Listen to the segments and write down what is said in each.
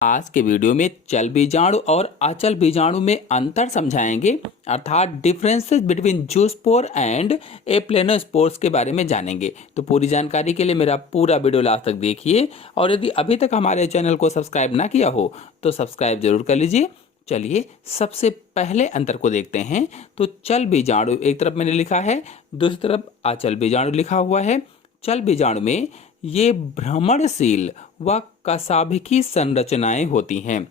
आज के वीडियो में चल बीजाणु और अचल बीजाणु में अंतर समझाएंगे, अर्थात डिफरेंसेस बिटवीन जूस्पोर एंड एप्लेनोस्पोर्स के बारे में जानेंगे। तो पूरी जानकारी के लिए मेरा पूरा वीडियो लास्ट तक देखिए और यदि अभी तक हमारे चैनल को सब्सक्राइब ना किया हो तो सब्सक्राइब जरूर कर लीजिए। चलिए सबसे पहले अंतर को देखते हैं। तो चल बीजाणु एक तरफ मैंने लिखा है, दूसरी तरफ अचल बीजाणु लिखा हुआ है। चल बीजाणु में ये भ्रमणशील व कशाभिकी संरचनाएं होती हैं,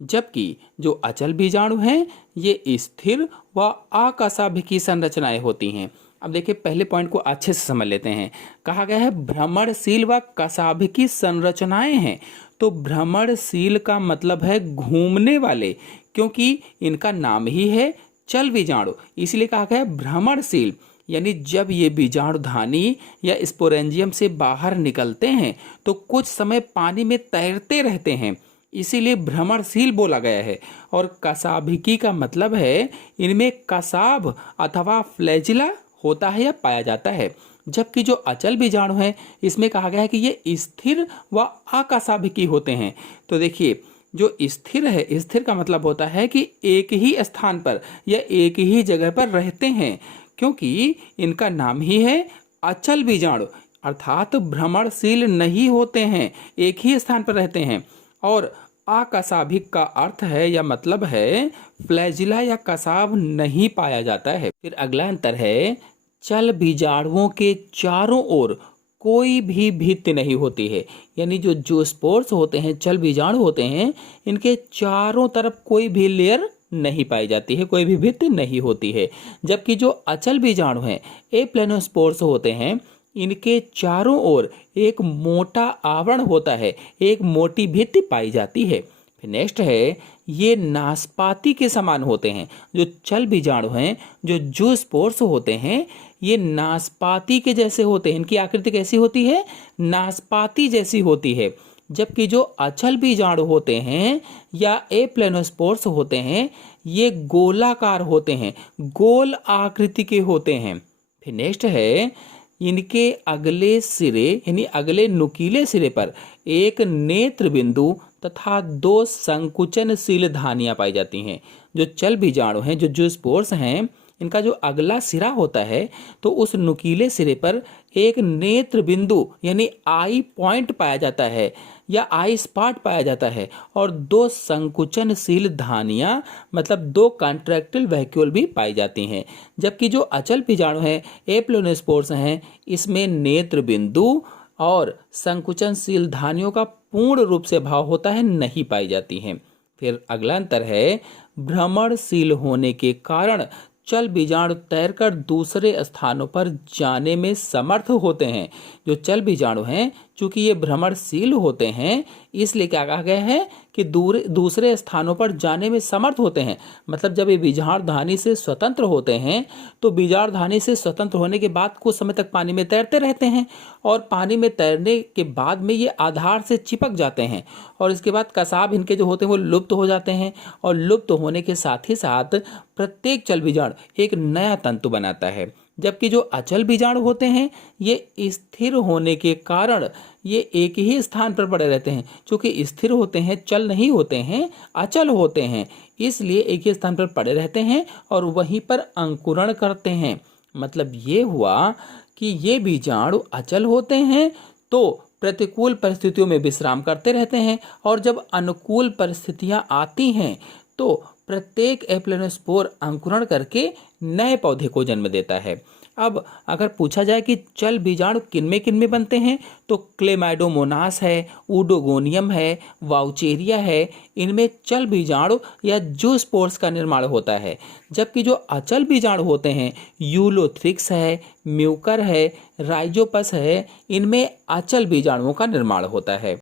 जबकि जो अचल बीजाणु हैं ये स्थिर व अकशाभिकी संरचनाएं होती हैं। अब देखिए पहले पॉइंट को अच्छे से समझ लेते हैं। कहा गया है भ्रमणशील व कशाभिकी संरचनाएं हैं, तो भ्रमणशील का मतलब है घूमने वाले, क्योंकि इनका नाम ही है चल बीजाणु, इसलिए कहा गया है भ्रमणशील। यानी जब ये बीजाणुधानी या स्पोरेंजियम से बाहर निकलते हैं तो कुछ समय पानी में तैरते रहते हैं, इसीलिए भ्रमणशील बोला गया है। और कशाभिकी का मतलब है इनमें कशाभ अथवा फ्लैजिला होता है या पाया जाता है। जबकि जो अचल बीजाणु है इसमें कहा गया है कि ये स्थिर व अकशाभिकी होते हैं। तो देखिए जो स्थिर है, स्थिर का मतलब होता है कि एक ही स्थान पर या एक ही जगह पर रहते हैं, क्योंकि इनका नाम ही है अचल बीजाणु, अर्थात भ्रमणशील नहीं होते हैं, एक ही स्थान पर रहते हैं। और अकशाभिक का अर्थ है या मतलब है फ्लैजिला या कशाभ नहीं पाया जाता है। फिर अगला अंतर है, चल बीजाणुओं के चारों ओर कोई भी भित्ति नहीं होती है। यानी जो जूस्पोर्स होते हैं, चल बीजाणु होते हैं, इनके चारों तरफ कोई भी लेयर नहीं पाई जाती है, कोई भी भित्ति नहीं होती है। जबकि जो अचल बीजाणु हैं, एप्लेनोस्पोर्स होते हैं, इनके चारों ओर एक मोटा आवरण होता है, एक मोटी भित्ति पाई जाती है। फिर नेक्स्ट है, ये नाशपाती के समान होते हैं। जो चल बीजाणु हैं, जो जूस्पोर्स होते हैं, ये नाशपाती के जैसे होते हैं। इनकी आकृति कैसी होती है? नाशपाती जैसी होती है। जबकि जो अचल बीजाणु होते हैं या एप्लेनोस्पोर्स होते हैं, ये गोलाकार होते हैं, गोल आकृति के होते हैं। फिर नेक्स्ट है, इनके अगले सिरे यानी अगले नुकीले सिरे पर एक नेत्र बिंदु तथा दो संकुचनशील धानियां पाई जाती हैं। जो चल बीजाणु हैं, जो जूस्पोर्स हैं, इनका जो अगला सिरा होता है तो उस नुकीले सिरे पर एक नेत्र बिंदु यानी आई पॉइंट पाया जाता है या आई स्पॉट पाया जाता है, और दो संकुचनशील धानियां मतलब दो कॉन्ट्रैक्टाइल वैक्यूल भी पाई जाती हैं। जबकि जो अचल बीजाणु है, एप्लेनोस्पोर्स हैं, इसमें नेत्र बिंदु और संकुचनशील धानियों का पूर्ण रूप से अभाव होता है, नहीं पाई जाती हैं। फिर अगला अंतर है, भ्रमणशील होने के कारण चल बीजाणु तैरकर दूसरे स्थानों पर जाने में समर्थ होते हैं। जो चल बीजाणु हैं, चूंकि ये भ्रमणशील होते हैं, इसलिए क्या कहा गया है कि दूसरे स्थानों पर जाने में समर्थ होते हैं। मतलब जब ये बीजाणुधानी से स्वतंत्र होते हैं तो बीजाणुधानी से स्वतंत्र होने के बाद कुछ समय तक पानी में तैरते रहते हैं, और पानी में तैरने के बाद में ये आधार से चिपक जाते हैं, और इसके बाद कशाभ इनके जो होते हैं वो लुप्त हो जाते हैं, और लुप्त होने के साथ ही साथ प्रत्येक चल बीजाणु एक नया तंतु बनाता है। जबकि जो अचल बीजाणु होते हैं, ये स्थिर होने के कारण ये एक ही स्थान पर पड़े रहते हैं। क्योंकि स्थिर होते हैं, चल नहीं होते हैं, अचल होते हैं, इसलिए एक ही स्थान पर पड़े रहते हैं और वहीं पर अंकुरण करते हैं। मतलब ये हुआ कि ये बीजाणु अचल होते हैं तो प्रतिकूल परिस्थितियों में विश्राम करते रहते हैं, और जब अनुकूल परिस्थितियां आती हैं तो प्रत्येक एप्लेनोस्पोर अंकुरण करके नए पौधे को जन्म देता है। अब अगर पूछा जाए कि चल बीजाणु किनमें बनते हैं, तो क्लेमाइडोमोनास है, ऊडोगोनियम है, वाउचेरिया है, इनमें चल बीजाणु या जूस्पोर्स का निर्माण होता है। जबकि जो अचल बीजाणु होते हैं, यूलोथ्रिक्स है, म्यूकर है, राइजोपस है, इनमें अचल बीजाणुओं का निर्माण होता है।